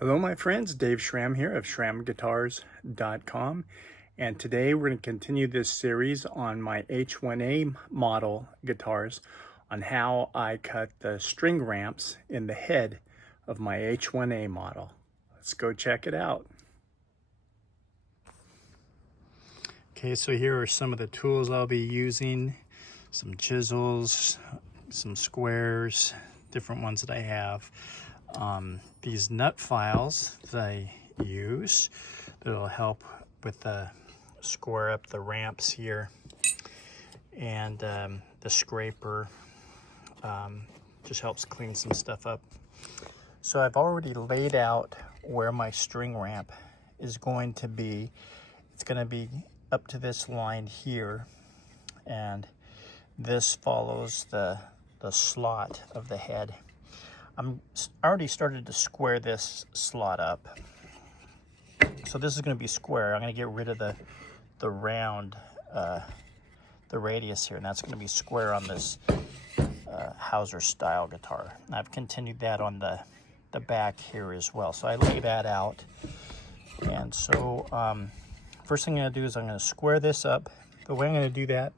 Hello my friends, Dave Schramm here of schrammguitars.com, and today we're going to continue this series on my H1A model guitars on how I cut the string ramps in the head of my H1A model. Let's go check it out. Okay, so here are some of the tools I'll be using. Some chisels, some squares, different ones that I have. These nut files that I use that'll help with the square up the ramps here, and the scraper just helps clean some stuff up. So I've already laid out where my string ramp is going to be. It's going to be up to this line here, and this follows the slot of the head. I'm already started to square this slot up. So this is going to be square. I'm going to get rid of the round, the radius here, and that's going to be square on this Hauser style guitar. And I've continued that on the back here as well. So I lay that out. And so first thing I'm going to do is I'm going to square this up. The way I'm going to do that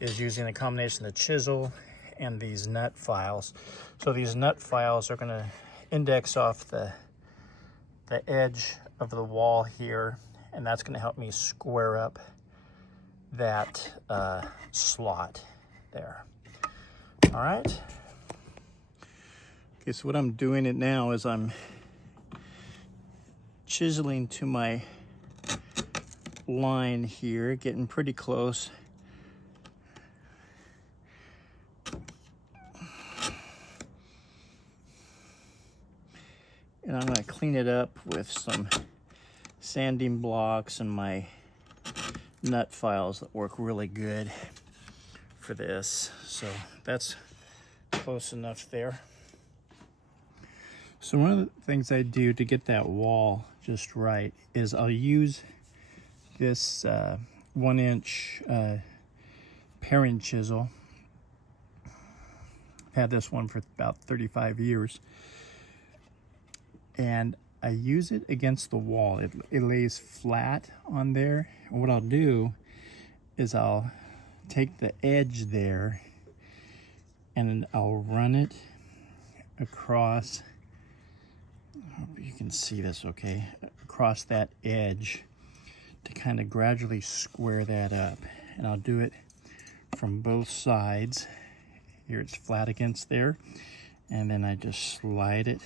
is using a combination of the chisel and these nut files. So these nut files are going to index off the edge of the wall here, and that's going to help me square up that slot there. All right. Okay, so what I'm doing it now is I'm chiseling to my line here, getting pretty close. And I'm going to clean it up with some sanding blocks and my nut files that work really good for this. So that's close enough there. So one of the things I do to get that wall just right is I'll use this 1-inch paring chisel. I've had this one for about 35 years. And I use it against the wall. It lays flat on there. And what I'll do is I'll take the edge there and I'll run it across, I hope you can see this okay, across that edge to kind of gradually square that up. And I'll do it from both sides. Here it's flat against there, and then I just slide it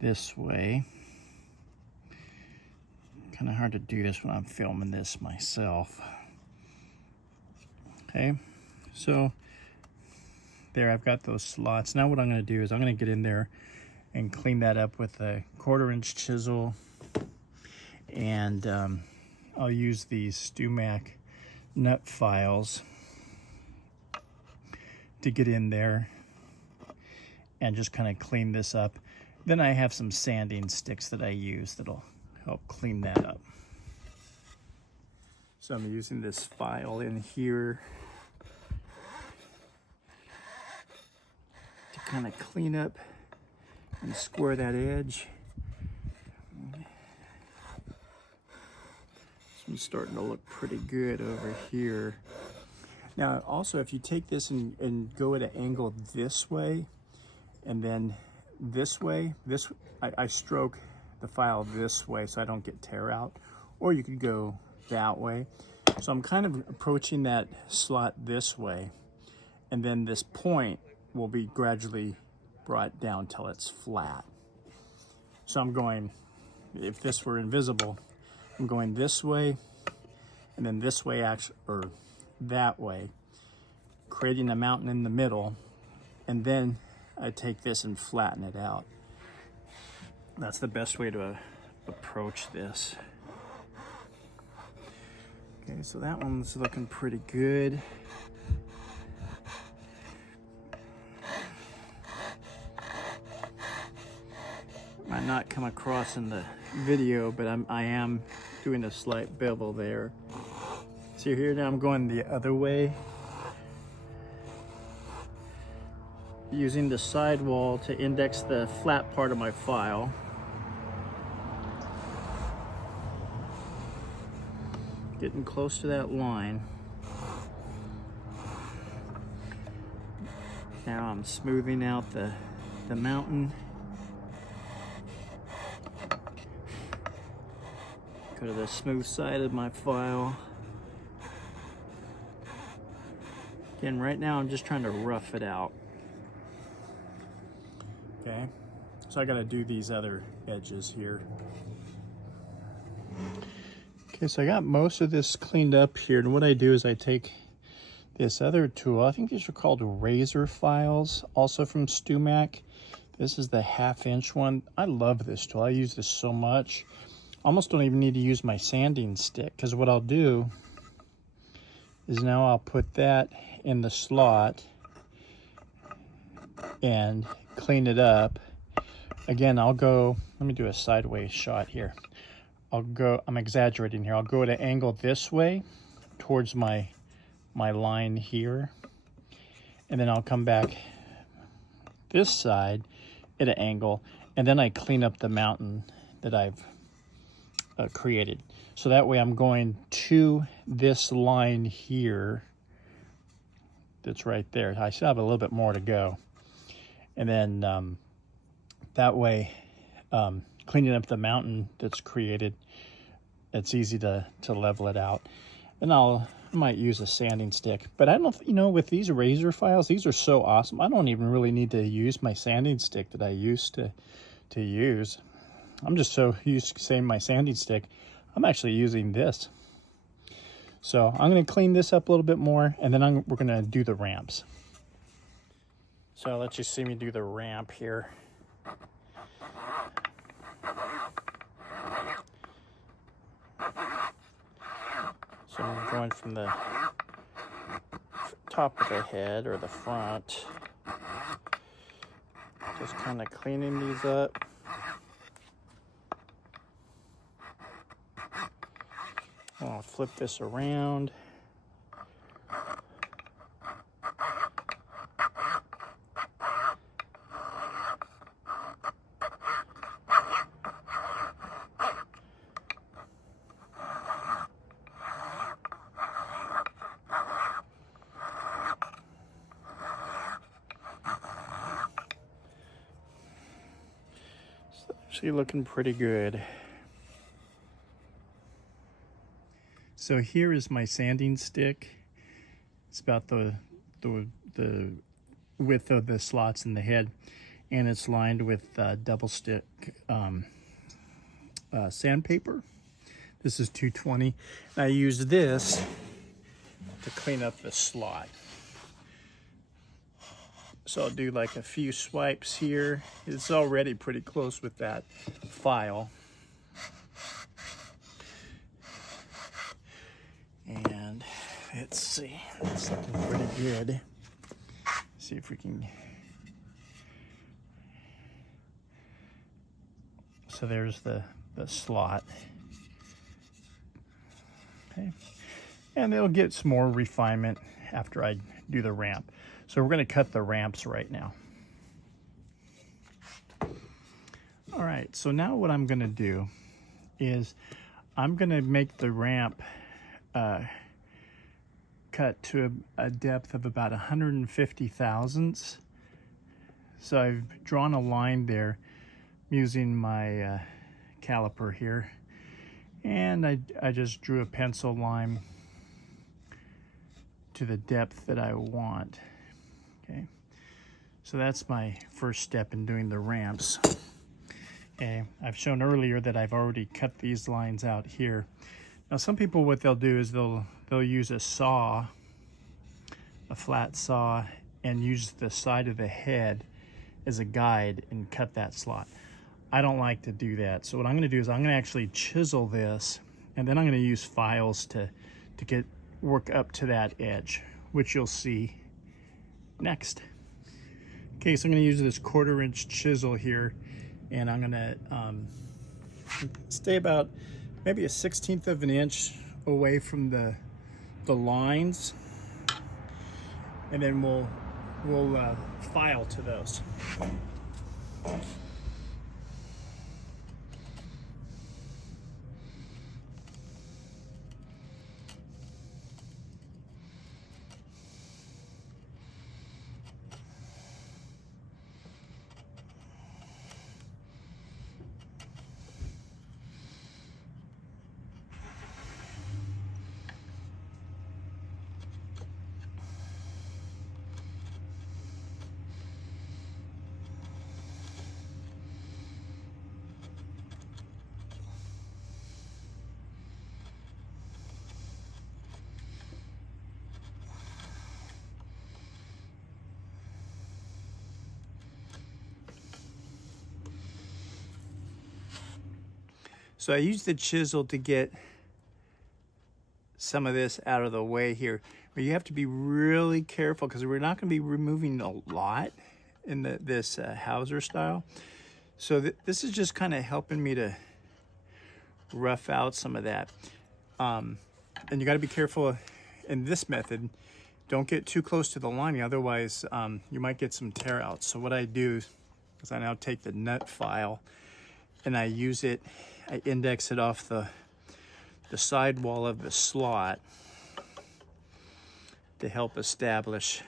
this way. Kind of hard to do this when I'm filming this myself. Okay, so there I've got those slots. Now what I'm going to do is I'm going to get in there and clean that up with a 1/4-inch chisel, and I'll use these Stumac nut files to get in there and just kind of clean this up. Then I have some sanding sticks that I use that'll help clean that up. So I'm using this file in here to kind of clean up and square that edge. This one's starting to look pretty good over here. Now also, if you take this and go at an angle this way and then this way, I stroke the file this way so I don't get tear out, or you could go that way. So I'm kind of approaching that slot this way, and then this point will be gradually brought down till it's flat. So I'm going, if this were invisible, I'm going this way and then this way, actually, or that way, creating a mountain in the middle, and then I take this and flatten it out. That's the best way to approach this. Okay, so that one's looking pretty good. Might not come across in the video, but I am doing a slight bevel there. See here, now I'm going the other way, using the sidewall to index the flat part of my file. getting close to that line. Now I'm smoothing out the mountain. Go to the smooth side of my file. Again, right now I'm just trying to rough it out. Okay, so I gotta do these other edges here. Okay, so I got most of this cleaned up here, and what I do is I take this other tool. I think these are called razor files, also from StuMac. This is the 1/2" one. I love this tool. I use this so much. Almost don't even need to use my sanding stick, because what I'll do is now I'll put that in the slot and clean it up. Again, I'll go, let me do a sideways shot here. I'm exaggerating here. I'll go at an angle this way towards my line here. And then I'll come back this side at an angle. And then I clean up the mountain that I've created. So that way I'm going to this line here that's right there. I still have a little bit more to go. And then that way, cleaning up the mountain that's created, it's easy to level it out. And I might use a sanding stick, but I don't, with these razor files, these are so awesome. I don't even really need to use my sanding stick that I used to use. I'm just so used to saying my sanding stick, I'm actually using this. So I'm going to clean this up a little bit more, and then we're going to do the ramps. So I'll let you see me do the ramp here. So I'm going from the top of the head or the front, just kind of cleaning these up. I'll flip this around. Actually looking pretty good. So here is my sanding stick. It's about the width of the slots in the head, and it's lined with double stick sandpaper. This is 220. And I use this to clean up the slot. So I'll do like a few swipes here. It's already pretty close with that file. And let's see, it's looking pretty good. See if we can. So there's the slot. Okay. And it'll get some more refinement after I do the ramp. So we're going to cut the ramps right now. All right, so now what I'm going to do is I'm going to make the ramp cut to a depth of about 150 thousandths. So I've drawn a line there using my caliper here, and I just drew a pencil line to the depth that I want. Okay, so that's my first step in doing the ramps. Okay, I've shown earlier that I've already cut these lines out here. Now some people, what they'll do is they'll use a saw, a flat saw, and use the side of the head as a guide and cut that slot. I don't like to do that. So what I'm going to do is I'm going to actually chisel this, and then I'm going to use files to work up to that edge, which you'll see next. Okay, so I'm going to use this 1/4 inch chisel here, and I'm going to stay about maybe a 1/16 of an inch away from the lines, and then we'll file to those. So I use the chisel to get some of this out of the way here. But you have to be really careful because we're not going to be removing a lot in this Hauser style. So this is just kind of helping me to rough out some of that. And you got to be careful in this method. Don't get too close to the lining, otherwise you might get some tear outs. So what I do is I now take the nut file and I use it, I index it off the side wall of the slot to help establish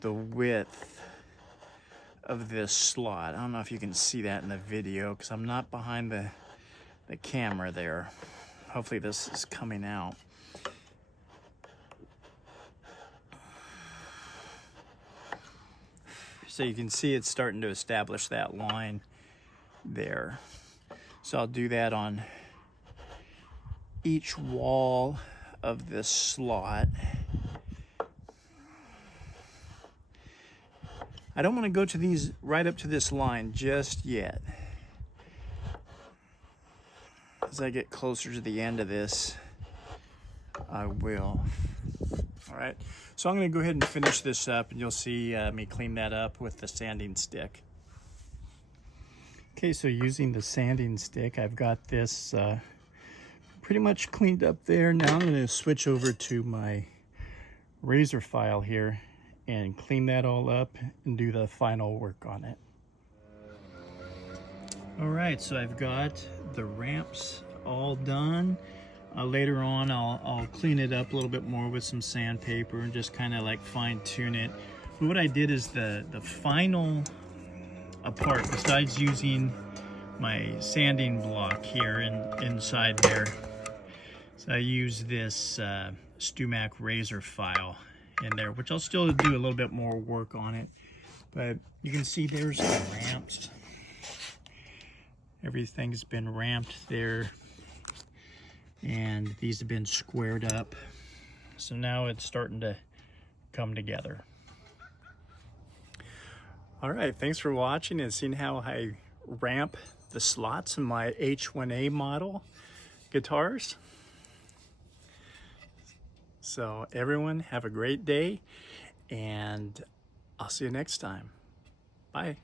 the width of this slot. I don't know if you can see that in the video because I'm not behind the camera there. Hopefully this is coming out. So you can see it's starting to establish that line there. So I'll do that on each wall of this slot. I don't want to go to these right up to this line just yet. As I get closer to the end of this, I will. All right, so I'm going to go ahead and finish this up, and you'll see me clean that up with the sanding stick. Okay, so using the sanding stick, I've got this pretty much cleaned up there. Now I'm going to switch over to my razor file here and clean that all up and do the final work on it. All right, so I've got the ramps all done. Later on, I'll clean it up a little bit more with some sandpaper and just kind of like fine tune it. But what I did is the final part, besides using my sanding block here inside there, so I use this Stumac razor file in there, which I'll still do a little bit more work on it. But you can see there's the ramps. Everything's been ramped there, and these have been squared up. So now it's starting to come together. All right, thanks for watching and seeing how I ramp the slots in my H1A model guitars. So everyone have a great day, and I'll see you next time. Bye.